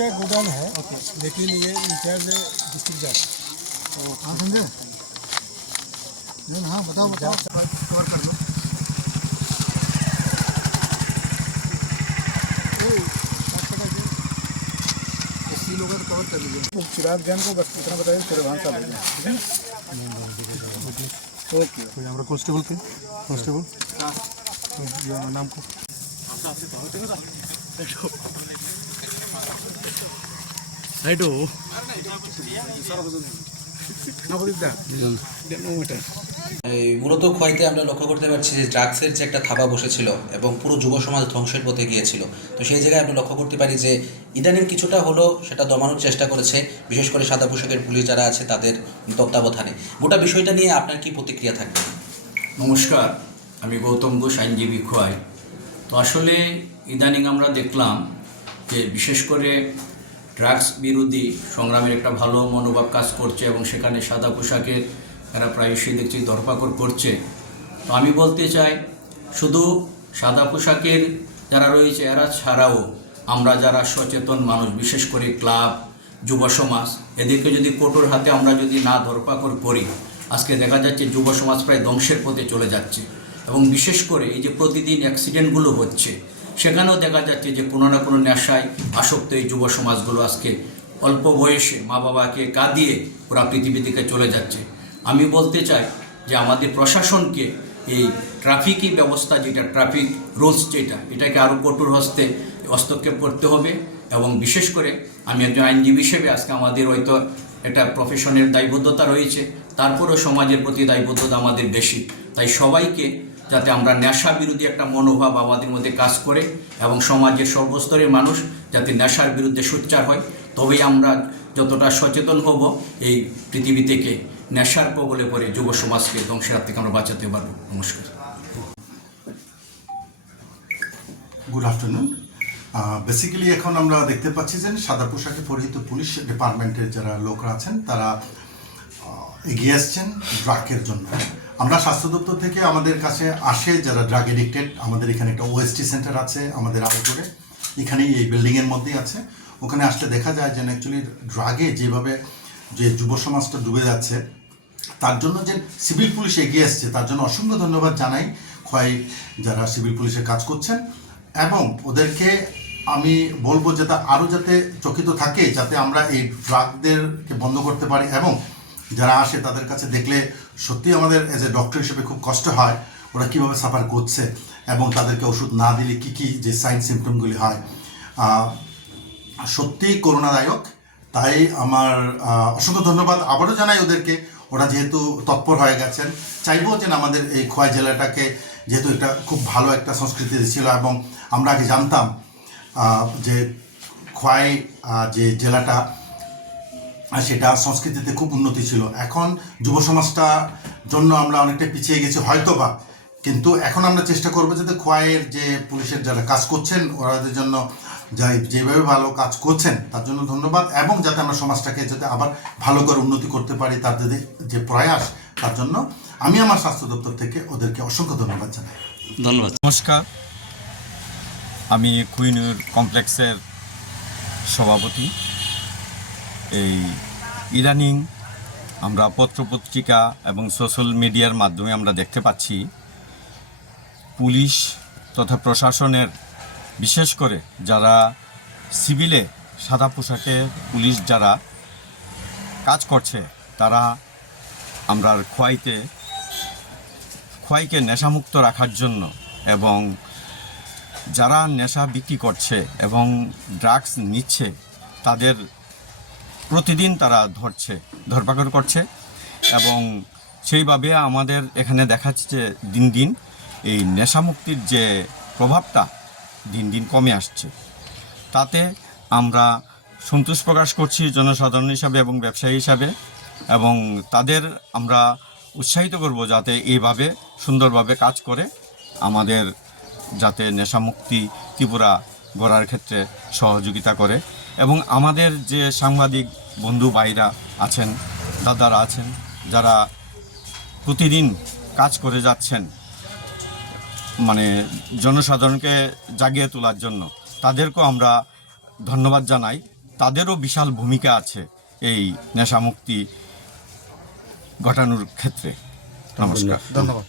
Down है लेकिन ये इंचार्ज डिस्ट्रिक्ट जज हाँ समझे? नहीं हाँ बताओ बताओ। कवर कर लो। हैं तो कवर कर लीजिए। चिराग जैन को बस इतना बताइए सूर्यभान साहब भेजें, ओके। हमारा कांस्टेबल थे? कांस्टेबल ये नाम को? নবদীপ এই মূলত ক্ষয়তে আমরা লক্ষ্য করতে পারছি যে ড্রাগসের যে একটা থাবা বসেছিল এবং পুরো যুব সমাজ ধ্বংসের পথে গিয়েছিল। তো সেই জায়গায় আমরা লক্ষ্য করতে পারি যে ইদানিং কিছুটা হলো সেটা দমানোর চেষ্টা করেছে বিশেষ করে সাদা পোশাকের পুলিশ যারা আছে তাদের তত্ত্বাবধানে। গোটা বিষয়টা নিয়ে আপনার কি প্রতিক্রিয়া থাকবে? নমস্কার আমি গৌতম ঘোষ আইনজীবী খোয়াই। তো আসলে ইদানিং আমরা দেখলাম যে বিশেষ করে ড্রাগস বিরোধী সংগ্রামের একটা ভালো মনোভাব কাজ করছে এবং সেখানে সাদা পোশাকের এরা প্রায়শই দেখছি ধরপাকড় করছে। তো আমি বলতে চাই, শুধু সাদা পোশাকের যারা রয়েছে এরা ছাড়াও আমরা যারা সচেতন মানুষ, বিশেষ করে ক্লাব, যুব সমাজ, এদেরকে যদি কঠোর হাতে আমরা যদি না ধরপাকড় করি, আজকে দেখা যাচ্ছে যুব সমাজ প্রায় ধ্বংসের পথে চলে যাচ্ছে। এবং বিশেষ করে এই যে প্রতিদিন অ্যাক্সিডেন্টগুলো হচ্ছে সেখানেও দেখা যাচ্ছে যে কোনো না কোনো নেশায় আসক্ত এই যুব সমাজগুলো আজকে অল্প বয়সে মা বাবাকে কাঁদিয়ে ওরা পৃথিবী থেকে চলে যাচ্ছে। আমি বলতে চাই যে আমাদের প্রশাসনকে এই ট্রাফিকই ব্যবস্থা যেটা, ট্রাফিক রুলস যেটা, এটাকে আরও কঠোর হস্তে হস্তক্ষেপ করতে হবে এবং বিশেষ করে আমি একজন আইনজীবী হিসেবে আজকে আমাদের হয়তো একটা প্রফেশনের দায়বদ্ধতা রয়েছে, তারপরেও সমাজের প্রতি দায়বদ্ধতা আমাদের বেশি। তাই সবাইকে যাতে আমরা নেশা বিরোধী একটা মনোভাব আমাদের মধ্যে কাজ করে এবং সমাজের সর্বস্তরের মানুষ যাতে নেশার বিরুদ্ধে সোচ্চার হয়। তবেই আমরা যতটা সচেতন হব, এই পৃথিবী থেকে নেশার কবলে পরে যুব সমাজকে ধ্বংসের হাত থেকে আমরা বাঁচাতে পারব। নমস্কার। গুড আফটারনুন বেসিক্যালি এখন আমরা দেখতে পাচ্ছি যে সাদা পোশাকে পরিহিত পুলিশ ডিপার্টমেন্টের যারা লোকরা আছেন, তারা এগিয়ে আসছেন ড্রাগের জন্য। আমরা স্বাস্থ্য দপ্তর থেকে আমাদের কাছে আসে যারা ড্রাগ এডিক্টেড আমাদের এখানে একটা ওএসটি সেন্টার আছে আমাদের আউটডোরে এখানেই এই বিল্ডিংয়ের মধ্যেই আছে। ওখানে আসলে দেখা যায় যে অ্যাকচুয়ালি ড্রাগে যেভাবে যে যুব সমাজটা ডুবে যাচ্ছে, তার জন্য যে সিভিল পুলিশ এগিয়ে এসছে, তার জন্য অসংখ্য ধন্যবাদ জানাই ক্ষয় যারা সিভিল পুলিশে কাজ করছেন। এবং ওদেরকে আমি বলব যে তা আরও যাতে চকিত থাকে, যাতে আমরা এই ড্রাগদেরকে বন্ধ করতে পারি এবং যারা আসে তাদের কাছে দেখলে সত্যি আমাদের এজ এ ডক্টর হিসেবে খুব কষ্ট হয় ওরা কীভাবে সাফার করছে এবং তাদেরকে ওষুধ না দিলে কী কী যে সাইন সিমটমগুলি হয়। সত্যিই করুণাদায়ক। তাই আমার অসংখ্য ধন্যবাদ। আবারও জানাই ওদেরকে, ওরা যেহেতু তৎপর হয়ে গেছেন, চাইব যে আমাদের এই খোয়াই জেলাটাকে যেহেতু এটা খুব ভালো একটা সংস্কৃতি ছিল এবং আমরা আগে জানতাম যে খোয়াই যে জেলাটা সেটা সংস্কৃতিতে খুব উন্নতি ছিল। এখন যুব সমাজটা জন্য আমরা অনেকটা পিছিয়ে গেছি হয়তোবা। কিন্তু এখন আমরা চেষ্টা করব যাতে খোয়াইয়ের যে পুলিশের যারা কাজ করছেন ওরাদের জন্য যাই যেভাবে ভালো কাজ করছেন তার জন্য ধন্যবাদ। এবং যাতে আমরা সমাজটাকে যাতে আবার ভালো করে উন্নতি করতে পারি তার যদি যে প্রয়াস তার জন্য আমি আমার স্বাস্থ্য দপ্তর থেকে ওদেরকে অসংখ্য ধন্যবাদ জানাই। ধন্যবাদ। নমস্কার। আমি কুইনুর কমপ্লেক্সের সভাপতি। এই ইদানিং আমরা পত্রপত্রিকা এবং সোশ্যাল মিডিয়ার মাধ্যমে আমরা দেখতে পাচ্ছি পুলিশ তথা প্রশাসনের, বিশেষ করে যারা সিভিলে সাদা পোশাকে পুলিশ যারা কাজ করছে, তারা আমরা খোয়াইতে, খোয়াইকে নেশামুক্ত রাখার জন্য এবং যারা নেশা বিক্রি করছে এবং ড্রাগস নিচ্ছে, তাদের প্রতিদিন তারা ধরছে, ধরপাকড় করছে এবং সেইভাবে আমাদের এখানে দেখাচ্ছে যে দিন দিন এই নেশামুক্তির যে প্রভাবটা দিন দিন কমে আসছে। তাতে আমরা সন্তোষ প্রকাশ করছি জনসাধারণ হিসাবে এবং ব্যবসায়ী হিসাবে এবং তাদের আমরা উৎসাহিত করব যাতে এইভাবে সুন্দরভাবে কাজ করে আমাদের যাতে নেশামুক্তি ত্রিপুরা গড়ার ক্ষেত্রে সহযোগিতা করে। এবং আমাদের যে সাংবাদিক বন্ধু ভাইরা আছেন, দাদারা আছেন, যারা প্রতিদিন কাজ করে যাচ্ছেন মানে জনসাধারণকে জাগিয়ে তোলার জন্য, তাদেরকেও আমরা ধন্যবাদ জানাই। তাদেরও বিশাল ভূমিকা আছে এই নেশামুক্তি ঘটানোর ক্ষেত্রে। নমস্কার। ধন্যবাদ।